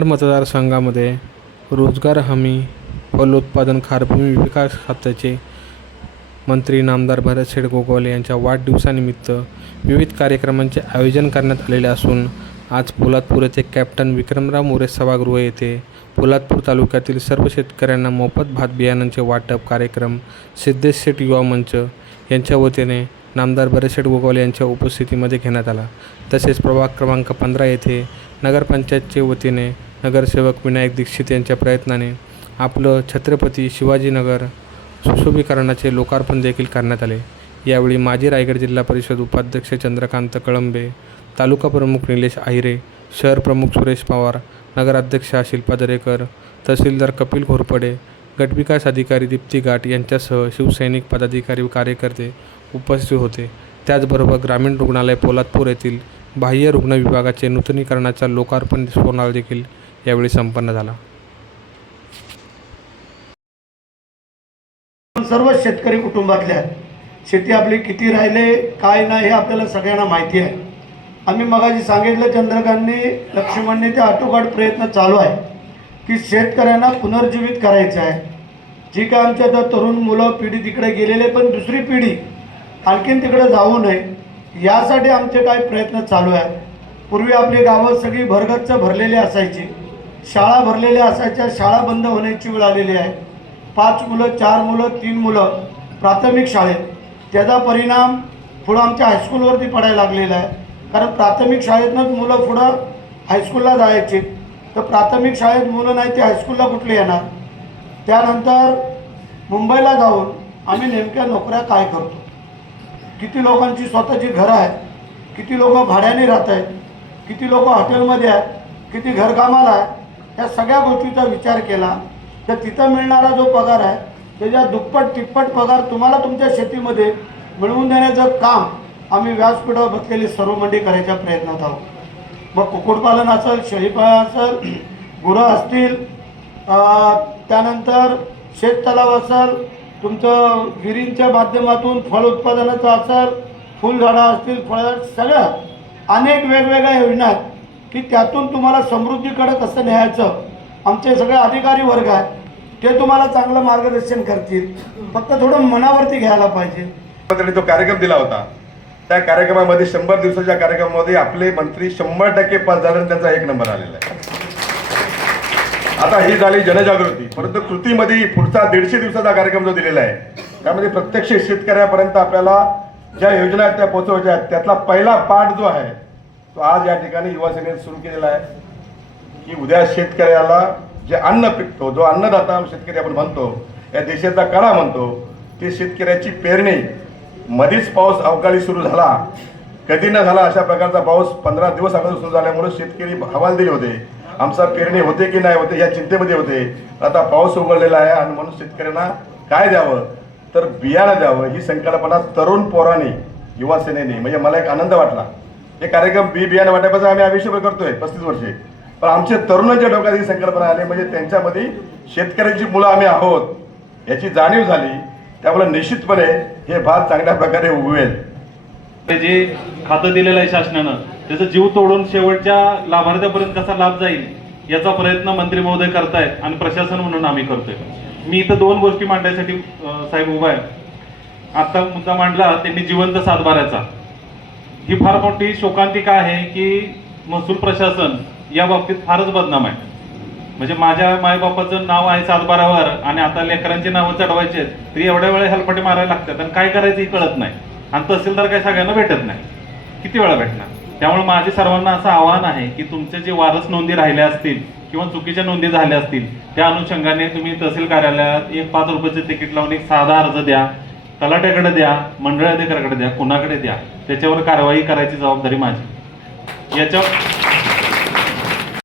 मतदारसंघामध्ये रोजगार हमी फलोत्पादन खारभूमी विकास खात्याचे मंत्री नामदार भरतशेठ गोगावले यांच्या वाढदिवसानिमित्त विविध कार्यक्रमांचे आयोजन करण्यात आलेले असून आज पोलादपूर येथे कॅप्टन विक्रमराव मोरे सभागृह येथे पोलादपूर तालुक्यातील सर्व शेतकऱ्यांना मोफत भात बियाणांचे वाटप कार्यक्रम सिद्धेश शेठ युवा मंच यांच्या वतीने नामदार भरतशेठ गोगावले यांच्या उपस्थितीमध्ये घेण्यात आला. तसेच प्रभाग क्रमांक पंधरा येथे नगरपंचायतचे वतीने नगरसेवक विनायक दीक्षित यांच्या प्रयत्नाने आपलं छत्रपती शिवाजीनगर सुशोभीकरणाचे लोकार्पण देखील करण्यात आले. यावेळी माजी रायगड जिल्हा परिषद उपाध्यक्ष चंद्रकांत कळंबे तालुका प्रमुख निलेश आहिरे शहर प्रमुख सुरेश पवार नगराध्यक्षा शिल्पा दरेकर तहसीलदार कपिल घोरपडे गटविकास अधिकारी दीप्ती घाट यांच्यासह शिवसैनिक पदाधिकारी कार्यकर्ते उपस्थित होते. त्याचबरोबर ग्रामीण रुग्णालय पोलादपूर येथील बाह्य रुग्ण विभागाचे नूतनीकरणाचा लोकार्पण सोहळा देखील यावेळी संपन्न झाला. सर्व शेतकरी कुटुंबातल्या आहेत शेती आपली किती राहिले काय नाही हे आपल्याला सगळ्यांना माहिती आहे. आम्ही मगाशी सांगितलं चंद्रकांतनी लक्ष्मणने ते आटोकाट प्रयत्न चालू आहे की शेतकऱ्यांना पुनर्जीवित करायचं आहे. जी काय आमच्या आता तरुण मुलं पिढी तिकडे गेलेले पण दुसरी पिढी आणखीन तिकडे जाऊ नये. यासाठी आमचे काय प्रयत्न चालू आहे पूर्वी आपली गावं सगळी भरगच्च भरलेली असायची. शाळा भरलेल्या असायच्या. शाळा बंद होण्याची वेळ आलेली आहे. पाच मुलं चार मुलं तीन मुलं प्राथमिक शाळेत. त्याचा परिणाम पुढं आमच्या हायस्कूलवरती पडायला लागलेला आहे. कारण प्राथमिक शाळेतनंच मुलं पुढं हायस्कूलला जायची. तर प्राथमिक शाळेत मुलं नाही ते हायस्कूलला कुठले येणार? त्यानंतर मुंबईला जाऊन आम्ही नेमक्या नोकऱ्या काय करतो? किती लोकांची स्वतःची घरं आहेत किती लोक भाड्याने राहत आहेत किती लोक हॉटेलमध्ये आहेत किती घरकामाला आहे या सगळ्या गोष्टीचा विचार केला तर तिथं मिळणारा जो पगार आहे त्याच्या दुप्पट तिप्पट पगार तुम्हाला तुमच्या शेतीमध्ये मिळवून देण्याचं काम आम्ही व्यासपीठावर बसलेली सर्व मंडी करायच्या प्रयत्नात आहोत. मग कुक्कुटपालन असेल शेळीपालन असेल गुरं असतील त्यानंतर शेततलाव असेल तुमचं विहिरींच्या माध्यमातून फळ उत्पादनाचं असेल फुलझाडं असतील फळझाड सगळं अनेक वेगवेगळ्या योजना आहेत की त्यातून तुम्हाला समृद्धीकडे कसं न्यायचं. आमचे सगळे अधिकारी वर्ग आहेत ते तुम्हाला चांगलं मार्गदर्शन करतील. फक्त थोडं मनावरती घ्यायला पाहिजे. त्यांनी तो कार्यक्रम दिला होता. त्या कार्यक्रमामध्ये शंभर दिवसाच्या कार्यक्रमामध्ये आपले मंत्री शंभर टक्के पास झाले आणि त्यांचा एक नंबर आलेला आहे. आता ही झाली जनजागृती. परंतु कृतीमध्ये पुढचा दीडशे दिवसाचा कार्यक्रम जो दिलेला आहे त्यामध्ये प्रत्यक्ष शेतकऱ्यापर्यंत आपल्याला ज्या योजना आहेत त्या पोहोचवायच्या आहेत त्यातला पहिला पाठ जो आहे तो आज या ठिकाणी युवा सेनेने सुरू केलेला आहे की उद्या शेतकऱ्याला जे अन्न पिकतो जो अन्नदाता शेतकरी आपण म्हणतो या देशाचा कणा म्हणतो ते शेतकऱ्याची पेरणी मधीच पाऊस अवकाळी सुरू झाला कधी न झाला अशा प्रकारचा पाऊस पंधरा दिवस अगोदर सुरू झाल्यामुळे शेतकरी हवालदिल होते. आमचा पेरणी होते की नाही होते या चिंतेमध्ये होते. आता पाऊस उघडलेला आहे आणि म्हणून शेतकऱ्यांना काय द्यावं? तर बियाणं द्यावं. ही संकल्पना तरुण पोरांनी युवा सेनेने म्हणजे मला एक आनंद वाटला. हे कार्यक्रम बी बियाणं वाटपाचा आम्ही आयुष्यभर करतोय पस्तीस वर्षे. पण आमच्या तरुणांच्या डोक्यात ही संकल्पना आली म्हणजे त्यांच्यामध्ये शेतकऱ्यांची मुलं आम्ही आहोत याची जाणीव झाली. त्यामुळे निश्चितपणे हे भात चांगल्या प्रकारे उगवेल. ते जे खातं दिलेलं आहे शासनानं त्याचा जीव तोडून शेवटच्या लाभार्थ्यापर्यंत कसा लाभ जाईल याचा प्रयत्न मंत्री महोदय करतायत आणि प्रशासन म्हणून आम्ही करतोय. मी इथं दोन गोष्टी मांडण्यासाठी साहेब उभा आहे. आता मुद्दा मांडला त्यांनी जिवंत सातबाऱ्याचा ही फार मोठी शोकांतिका आहे की महसूल प्रशासन या बाबतीत फारच बदनाम आहे. म्हणजे माझ्या मायबापाचं नाव आहे सातबारावर आणि आता लेकरांची नावं चढवायची आहेत तरी एवढ्या वेळा हेलपाटे मारायला लागतात आणि काय करायचं हे कळत नाही. आणि तहसीलदार काही सगळ्यांना भेटत नाही. किती वेळा भेटणार? त्यामुळे माझे सर्वांना असं आव्हान आहे की तुमचे जे वारस नोंदी राहिल्या असतील किंवा चुकीच्या नोंदी झाल्या असतील त्या अनुषंगाने तुम्ही तहसील कार्यालयात एक पाच रुपयाचे तिकीट लावून एक साधा अर्ज द्या तलाट्याकडे द्या मंडळ अधिकाऱ्याकडे द्या कुणाकडे द्या त्याच्यावर कारवाई करायची जबाबदारी माझी. याच्या